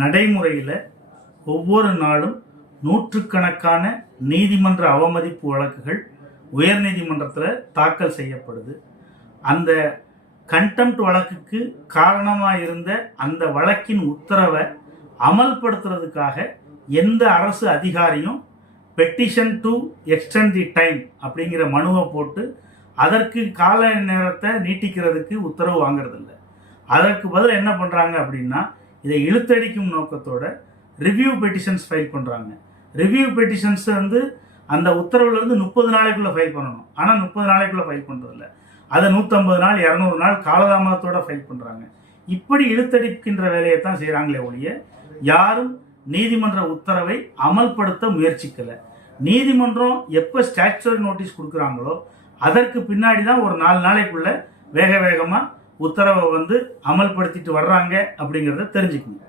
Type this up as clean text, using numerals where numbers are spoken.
நடைமுறையில் ஒவ்வொரு நாளும் நூற்றுக்கணக்கான நீதிமன்ற அவமதிப்பு வழக்குகள் உயர்நீதிமன்றத்தில் தாக்கல் செய்யப்படுது. அந்த கண்டெம்ட் வழக்குக்கு காரணமாக இருந்த அந்த வழக்கின் உத்தரவை அமல்படுத்துறதுக்காக எந்த அரசு அதிகாரியும் petition to extend the time அப்படிங்கிற மனுவை போட்டு அதற்கு கால நேரத்தை நீட்டிக்கிறதுக்கு உத்தரவு வாங்குறதில்ல. அதற்கு பதில் என்ன பண்ணுறாங்க அப்படின்னா, இதை இழுத்தடிக்கும் நோக்கத்தோட ரிவ்யூ பெட்டிஷன்ஸ் ஃபைல் பண்ணுறாங்க. ரிவ்யூ பெட்டிஷன்ஸ் அந்த உத்தரவுலேருந்து 30 நாளைக்குள்ளே ஃபைல் பண்ணணும். ஆனால் 30 நாளைக்குள்ளே ஃபைல் பண்ணுறதில்ல. அதை 150 நாள் 200 நாள் காலதாமதத்தோடு ஃபைல் பண்ணுறாங்க. இப்படி இழுத்தடிக்கின்ற வேலையை தான் செய்கிறாங்களே ஒழிய யாரும் நீதிமன்ற உத்தரவை அமல்படுத்த முயற்சிக்கலை. நீதிமன்றம் எப்போ ஸ்டாச்சுட்டரி நோட்டீஸ் கொடுக்குறாங்களோ அதற்கு பின்னாடி தான் ஒரு 4 நாளைக்குள்ளே வேகமாக உத்தரவை அமல்படுத்திட்டு வர்றாங்க அப்படிங்கிறத தெரிஞ்சுக்கணும்.